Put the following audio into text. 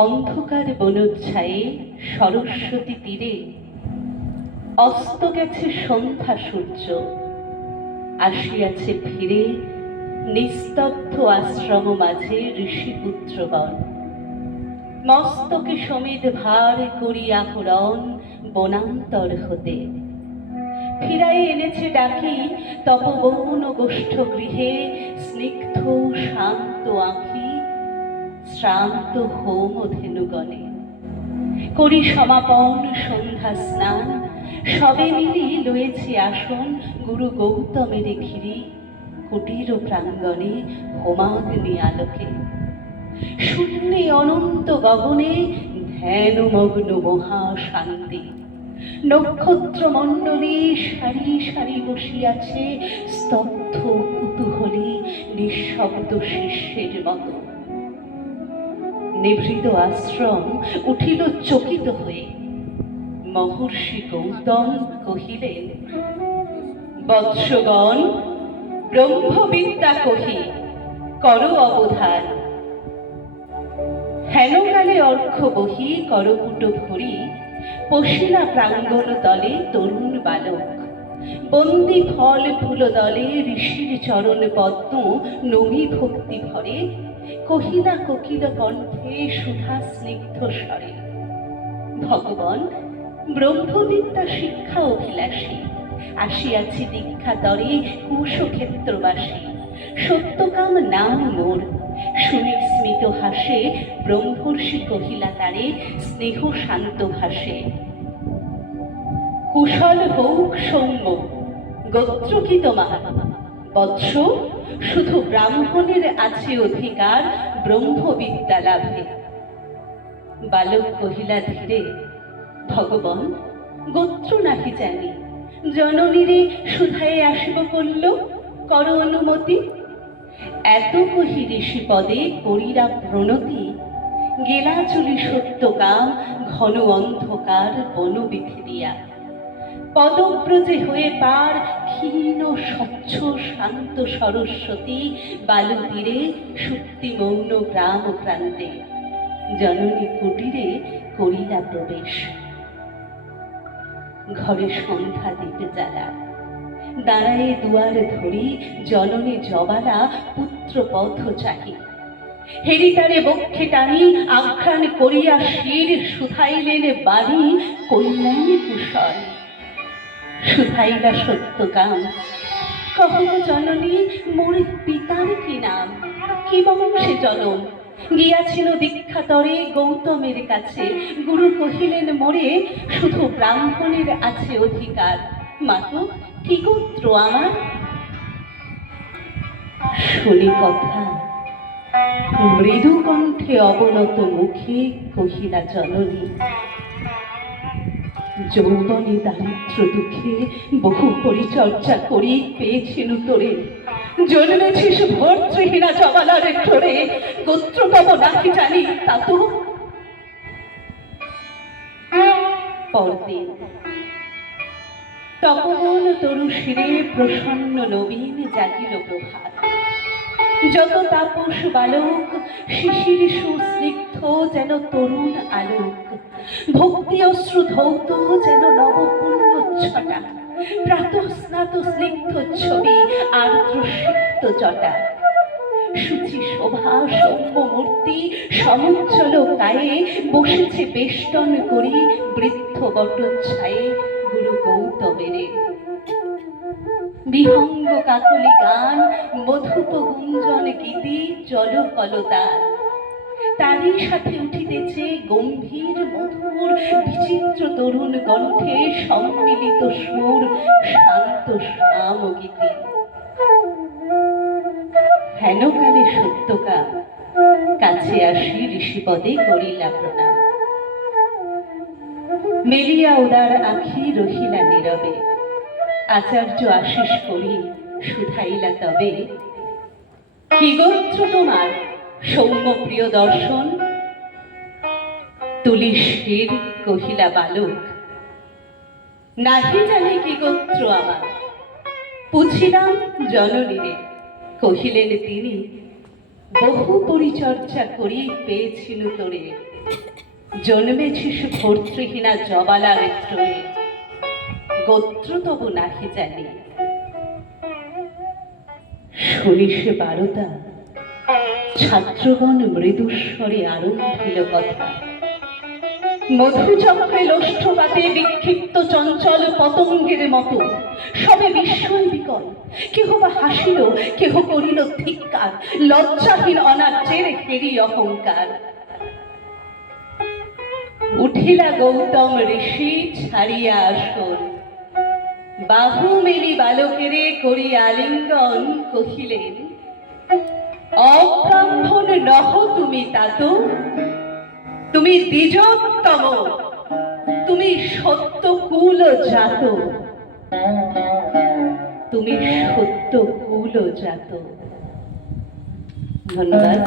অন্ধকার বনচ্ছায়ে সরস্বতী তীরে অস্ত গেছে সন্ধ্যা সূর্য, আসিয়াছে ফিরে নিস্তব্ধ আশ্রম মাঝে ঋষিপুত্রগণ। মস্তকে সমেত ভার করি আহরণ বনান্তর হতে, ফিরাই এনেছে ডাকি তপবন গোষ্ঠ গৃহে স্নিগ্ধ শান্ত আঁখি শ্রান্ত হোম ধেনুগণে। করি সমাপন সন্ধ্যা স্নান, সবে মিলি লয়েছি আসন গুরু গৌতমের ঘিরি কুটির প্রাঙ্গণে হোমাগ্নি আলোকে। শূন্যে অনন্ত গগনে ধ্যানমগ্ন মহাশান্তি, নক্ষত্র মণ্ডলী সারি সারি বসিয়াছে স্তব্ধ কুতূহলী নিঃশব্দ শিষ্যের মতো। নিভৃত আশ্রম উঠিল চকিত হয়ে, মহর্ষি গৌতম কহিলেন, বৎসগণ, ব্রহ্মবিদ্যা কহি কর অবধান। হেনকালে অর্ঘ্য বহি করকুট ভরি, পশিলা প্রাঙ্গণ তলে তরুণ বালক। বন্দি ফল ফুল দলে ঋষির চরণ পদ্ম নমি ভক্তি ভরে, কহিলা কোকিল কণ্ঠে সুধা স্নিগ্ধ স্বরে, ভগবান, ব্রহ্মবিদ্যা শিক্ষা অভিলাষী, আসিয়াছি দীক্ষা তরে কুশক্ষেত্রবাসী। সত্যকাম নাম মোর, শুনে স্মিত হাসে ব্রহ্মর্ষি কহিলা তারে স্নেহ শান্ত ভাষে। কুশল হৌক সৌম্য, গোত্র কি তোমার? বৎস, শুধু ব্রাহ্মণের আছে অধিকার ব্রহ্মবিদ্যা লাভে। বালক কহিলা ধীরে, ভগবান, গোত্র নাহি জানি, জননীরে সুধায়ে আসিব কল্য, কর অনুমতি। এত কহি ঋষি পদে করিলা প্রণতি, গেলা চলি সত্যকাম ঘন অন্ধকার বনবিধি দিয়া। পদব্রজে হয়ে পার ক্ষীণ স্বচ্ছ শান্ত সরস্বতী বালু তীরে সুপ্তি মৌন গ্রাম প্রান্তে, জননী কুটিরে করিলা প্রবেশ। ঘরে সন্ধ্যা দীপ জ্বালা, দাঁড়ায়ে দুয়ার ধরি জননী জবালা পুত্র পথ চাহি। হেরিতারে বক্ষে টানি আঘ্রাণ করিয়া শির শুধাইলেন বাণী কল্যাণ কুশল। শুধাইলা সত্যকাম, কহ জননী, মোর পিতার কি নাম, কি বংশে জনম? গিয়াছিল দীক্ষাতরে গৌতমের কাছে, গুরু কহিলেন মোরে শুধু ব্রাহ্মণের আছে অধিকার। মাতো, কি গোত্র আমার? শুনি কথা, মৃদু কণ্ঠে অবনত মুখে কহিলা জননী, যৌবনে দারিদ্র দুঃখে বহু পরিচর্যা করি পেয়েছিনু তোরে, জন্মেছিস ভর্তৃহীনা জবালার ঠোরে, গোত্র তব নাকি জানি তা তো। পরদিন তপবন তরু শিরে প্রসন্ন নবীন জাগিল প্রভাত। যত তাপস বালক শিশির সুস্নিগ্ধ যেন তরুণ আলোক, ভক্তি অশ্রু ধৌত যেন নবপূর্ণ ছটা, প্রাতঃ স্নাত স্নিগ্ধ ছবি আর্দ্র সিক্ত জটা। শুচি শোভা সৌম্য মূর্তি সমুজ্জ্বল গায়ে বসেছে বেষ্টন করি বৃদ্ধ বটচ্ছায়ে গুরু গৌতমেরে। বিহঙ্গ কাকলি গান মধুপ গুঞ্জন গীতি জল কলতার, তারই সাথে উঠিতেছে গম্ভীর মধুর বিচিত্র তরুণ কণ্ঠে সম্মিলিত সুর শান্ত শ্যাম গীতি। হেনকালে সত্যকাম কাছে আসি ঋষিপদে করিলা প্রণাম। মেলিয়া উদার আখি রহিলা নীরবে, আচার্য আশিস করি শুধাইলা তবে, কি গোত্র তোমার সৌম্য প্রিয় দর্শন? তুলি শির কহিলা বালক, নাহি জানি কি গোত্র আমার। পুছিলাম জননীরে, কহিলেন তিনি, বহু পরিচর্যা করি পেয়েছিনু তোরে, জন্মেছিস ভর্তৃহীনা জবালার ট্রয়ে, গোত্র তবু নাহি জানি। শুনিস বারতা, ছাত্রগণ মৃদুস্বরে আরম্ভিল কথা। মধুচক্রে লোষ্ঠপাতে বিক্ষিপ্ত চঞ্চল পতঙ্গের মতো সবে বিস্ময় বিকল, কেহ বা হাসিল, কেহ করিল ধিক্কার, লজ্জাহীন অনার্যের হেরি অহংকার। উঠিলা গৌতম ঋষি ছাড়িয়া আসন, বাহু মেলি বালকেরে করি আলিঙ্গন, কহিলেন অব্রাহ্মণ নহ তুমি তাত, তুমি দ্বিজোত্তম, তুমি সত্য কুল জাত, তুমি সত্য কুল জাত। ধন্যবাদ।